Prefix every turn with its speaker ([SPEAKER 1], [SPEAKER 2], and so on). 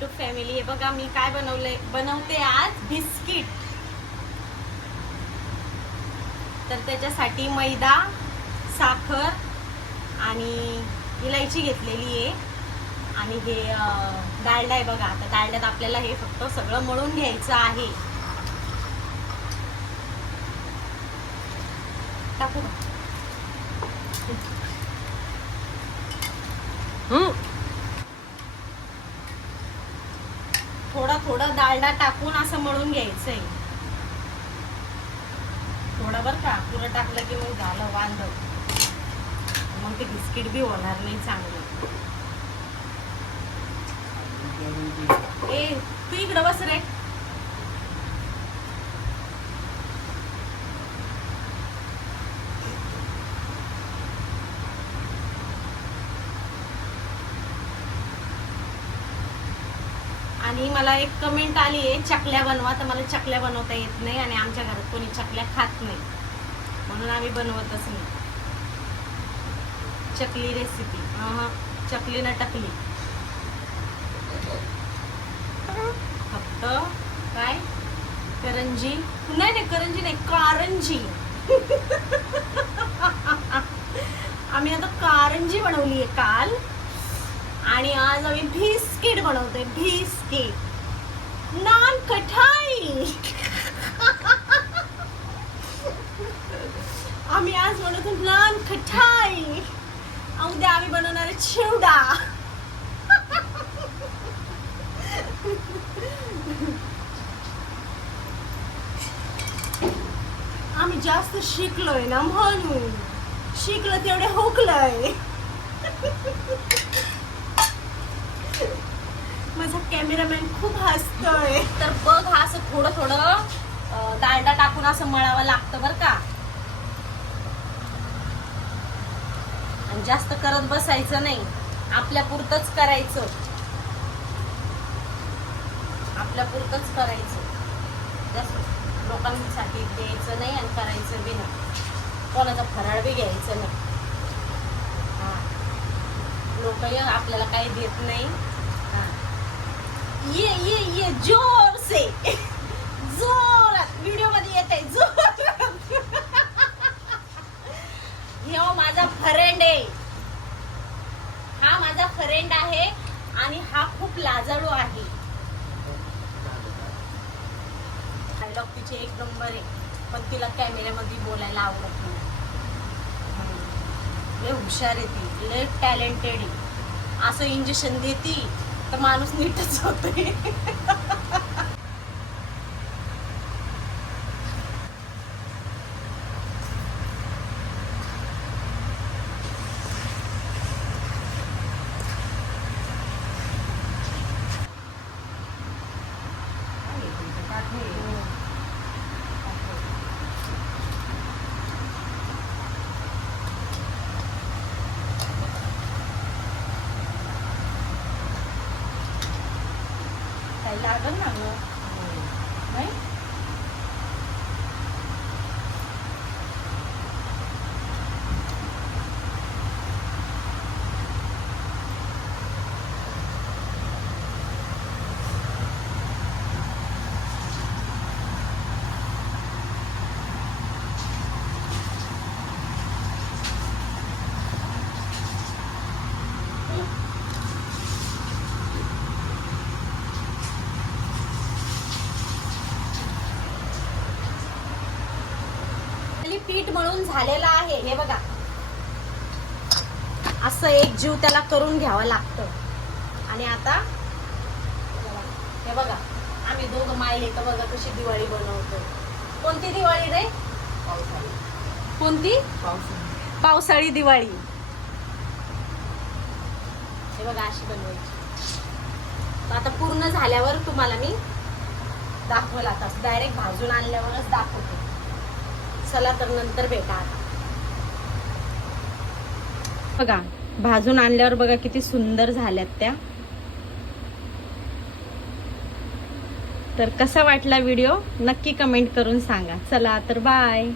[SPEAKER 1] YouTube family हे बघा मी काय बनवलंय? बनवते आज बिस्किट. तर त्याच्यासाठी मैदा साखर आणि इलायची घेतलेली आहे. आणि हे डाळडा डालडा आहे बघा. आता डालड्यात आपल्याला हे फक्त सगळं मळून घ्यायचं आहे. टाकू का? हम्म. थोडा थोडा डालडा टाकून असं मळून घ्यायचंय. थोडं बरं का पुरं टाकलं की मग झालं वांद. मग ते बिस्किट बी होणार नाही चांगलं. ए तू इकडं बस रे. आणि मला एक कमेंट आली आहे चकल्या बनवा तर मला चकल्या बनवता येत नाही आणि आमच्या घरात कोणी चकल्या खात नाही. म्हणून आम्ही बनवतच नाही. चकली रेसिपी चकली ना टकली. फक्त काय? करंजी. नाही नाही करंजी नाही कारंजी. आम्ही आता कारंजी बनवली आहे काल. आणि आज आम्ही बिस्किट बनवतोय बिस्किट. नान कठाई. आम्ही आज बनवतो नान कठाई. उद्या आम्ही बनवणार आहे चिवडा. आम्ही जास्त शिकलोय ना म्हणून. शिकलं तेवढे हुकलंय. माझा कॅमेरामॅन खूप हसतोय. तर बघ हा असं थोडं थोडं अं, टाकून असं मळावं लागतं बरं का. आणि जास्त करत बसायचं नाही. आपल्या पुरतच करायचं. आपल्या पुरतच करायचं. जास्त लोकांसाठी द्यायचं नाही आणि करायचं बी नाही. कोणाचा फराळ बी घ्यायचं नाही. हा. लोक आपल्याला काही देत नाही. ये ये ये जोर से. जोरात. व्हिडिओमध्ये येत. आहे जोरात. हो माझा फ्रेंड आहे. हा माझा फ्रेंड आहे आणि हा खूप लाजाळू आहे. डायलॉग तिचे एक नंबर आहे पण तिला कॅमेऱ्यामध्ये बोलायला आवडत नाही. लय हुशार आहे ती. लय टॅलेंटेड आहे. असं इंजेक्शन देती तर माणूस नीटच होते काही लागल ना गं नाही खाली पीठ मळून झालेलं आहे. हे बघा. असं एक जीव त्याला करून घ्यावं लागतं. आणि आता हे बघा. आम्ही दोघं मायले तर बघा कशी दिवाळी बनवतो. कोणती दिवाळी रे? कोणती? पावसाळी दिवाळी. हे बघा अशी बनवायची. आता पूर्ण झाल्यावर तुम्हाला मी दाखवल आता. डायरेक्ट भाजून आणल्यावरच दाखवते. चला तर नंतर भेटा बघा भाजून आणल्यावर बघा किती सुंदर झाल्यात त्या. तर कसा वाटला व्हिडिओ? नक्की कमेंट करून सांगा. चला तर बाय.